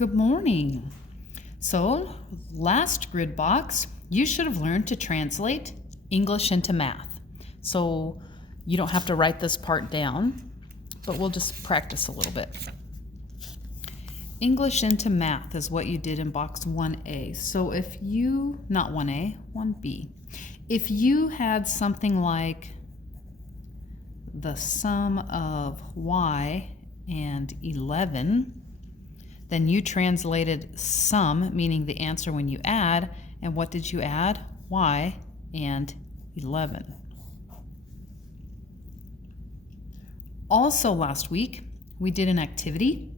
Good morning. So, last grid box, you should have learned to translate English into math. So, you don't have to write this part down, but we'll just practice a little bit. English into math is what you did in box 1A. So if you, not 1A, 1B, if you had something like the sum of y and 11, then you translated sum, meaning the answer when you add, and what did you add? Y and 11. Also last week, we did an activity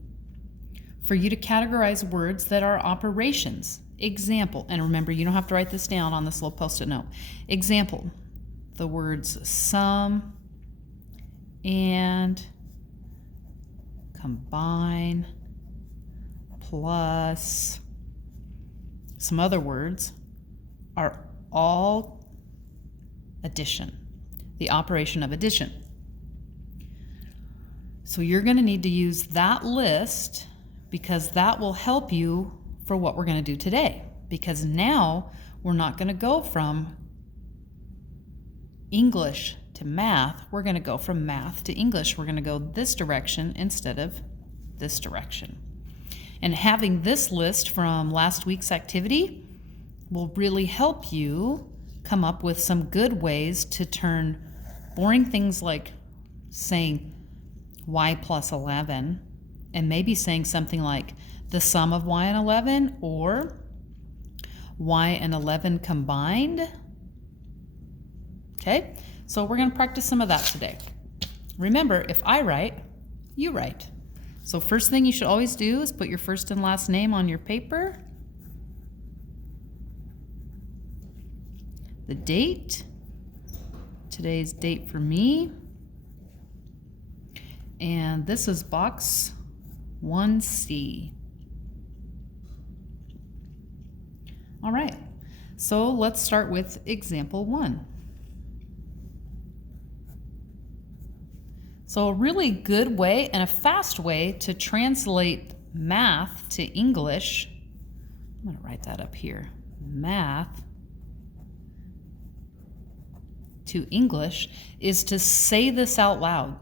for you to categorize words that are operations. Example, and remember, you don't have to write this down on this little post-it note. Example, the words sum and combine plus some other words are all addition, the operation of addition. So you're going to need to use that list because that will help you for what we're going to do today. Because now we're not going to go from English to math. We're going to go from math to English. We're going to go this direction instead of this direction. And having this list from last week's activity will really help you come up with some good ways to turn boring things like saying y plus 11 and maybe saying something like the sum of y and 11 or y and 11 combined. Okay, so we're going to practice some of that today. Remember, if I write, you write. So first thing you should always do is put your first and last name on your paper. The date, today's date for me. And this is box 1C. All right, so let's start with example 1. So a really good way and a fast way to translate math to English, I'm going to write that up here, math to English, is to say this out loud.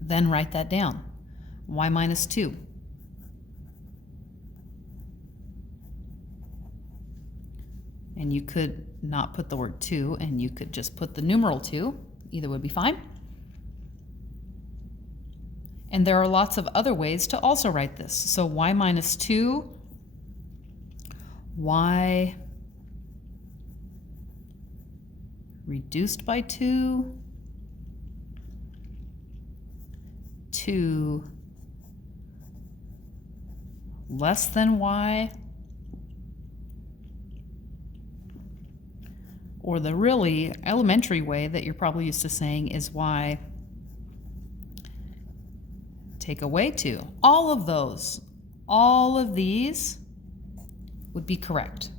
Then write that down. Y minus 2. And you could not put the word 2, and you could just put the numeral 2. Either would be fine. And there are lots of other ways to also write this. So y minus 2, y reduced by 2, 2 less than y, or the really elementary way that you're probably used to saying is y take away 2. All of those, all of these would be correct.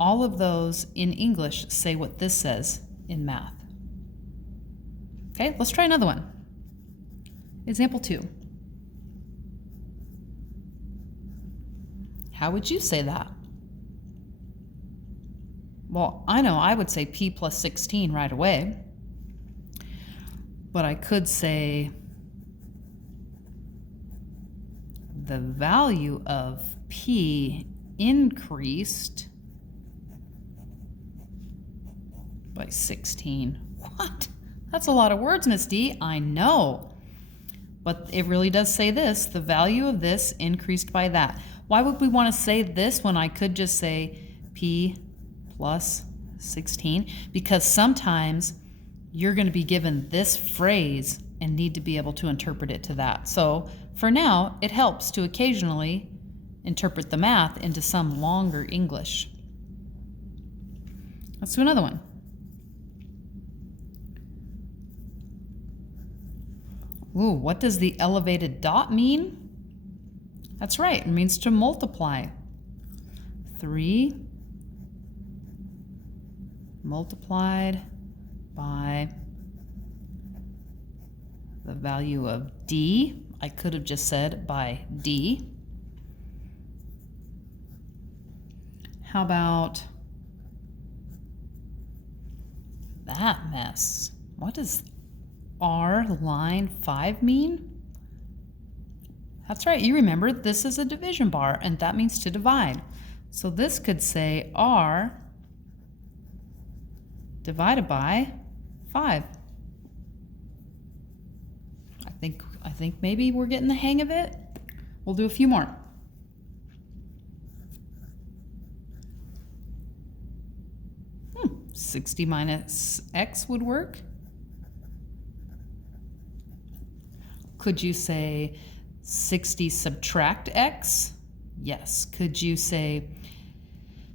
All of those in English say what this says in math. Okay, let's try another one. Example 2. How would you say that? Well, I know I would say p plus 16 right away, but I could say the value of p increased by 16. What? That's a lot of words, Miss D. I know. But it really does say this. The value of this increased by that. Why would we want to say this when I could just say p plus 16? Because sometimes you're going to be given this phrase and need to be able to interpret it to that. So for now, it helps to occasionally interpret the math into some longer English. Let's do another one. Ooh, what does the elevated dot mean? That's right, it means to multiply. 3 multiplied by the value of D. I could have just said by D. How about that mess? What does R line 5 mean? That's right, you remember this is a division bar and that means to divide. So this could say R divided by 5. I think maybe we're getting the hang of it. We'll do a few more. Hmm, 60 minus x would work. Could you say 60 subtract x? Yes. Could you say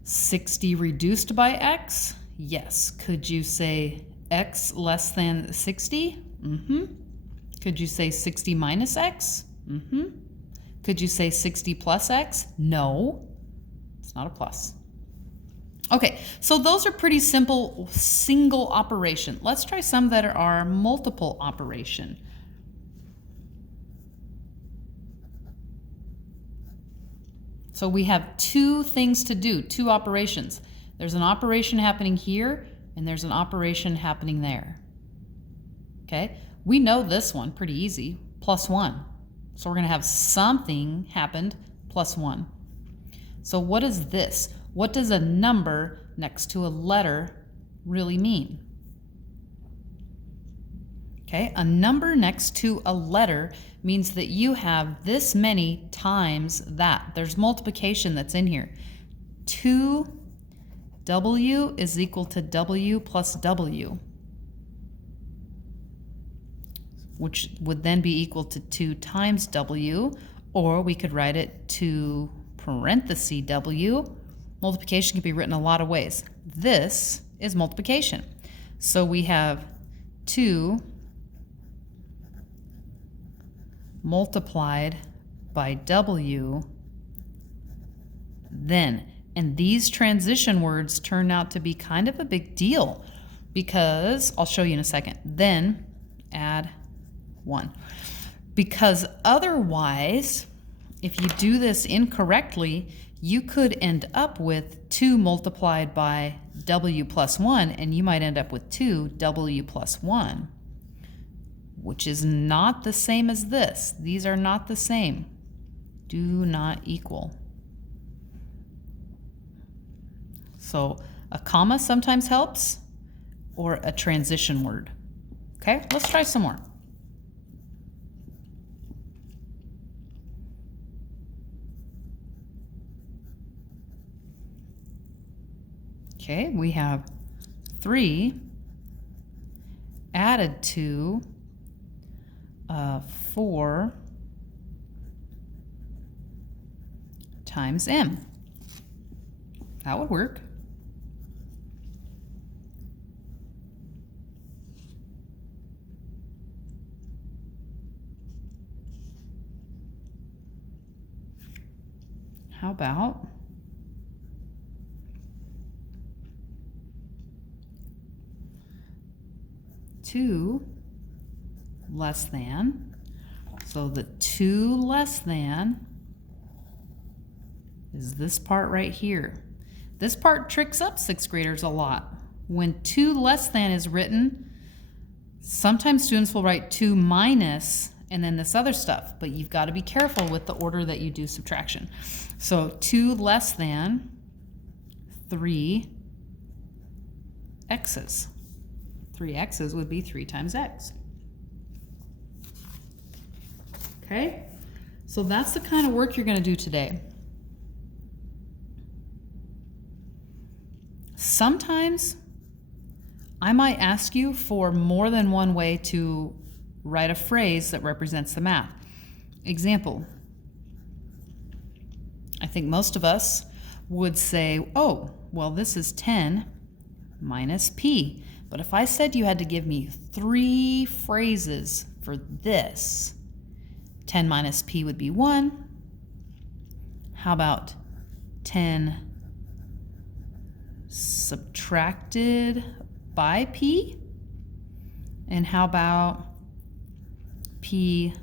60 reduced by x? Yes. Could you say x less than 60? Mm-hmm. Could you say 60 minus x? Mm-hmm. Could you say 60 plus x? No, it's not a plus. Okay, so those are pretty simple single operation. Let's try some that are multiple operation. So we have two things to do, two operations. There's an operation happening here, and there's an operation happening there. Okay, we know this one pretty easy, plus 1. So we're going to have something happened plus 1. So what is this? What does a number next to a letter really mean? Okay, a number next to a letter means that you have this many times that. There's multiplication that's in here. 2w is equal to w plus w, which would then be equal to 2 times w, or we could write it 2 parenthesis w. Multiplication can be written a lot of ways. This is multiplication. So we have 2 multiplied by w then. And these transition words turn out to be kind of a big deal because, I'll show you in a second, then add 1. Because otherwise, if you do this incorrectly, you could end up with 2 multiplied by w plus 1, and you might end up with 2w plus 1, which is not the same as this. These are not the same. Do not equal. So a comma sometimes helps, or a transition word. Okay, let's try some more. Okay, we have 3 added to 4 times m. That would work. How about 2 less than, so the 2 less than is this part right here. This part tricks up 6th graders a lot. When 2 less than is written, sometimes students will write 2 minus and then this other stuff, but you've got to be careful with the order that you do subtraction. So 2 less than 3 x's. 3 x's would be 3 times x. Okay, so that's the kind of work you're going to do today. Sometimes I might ask you for more than one way to write a phrase that represents the math. Example, I think most of us would say, oh, well, this is 10 minus p. But if I said you had to give me 3 phrases for this, 10 minus p would be 1. How about 10 subtracted by p? And how about p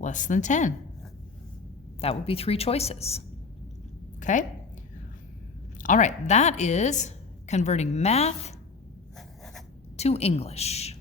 less than 10. That would be 3 choices. Okay? All right, that is converting math to English.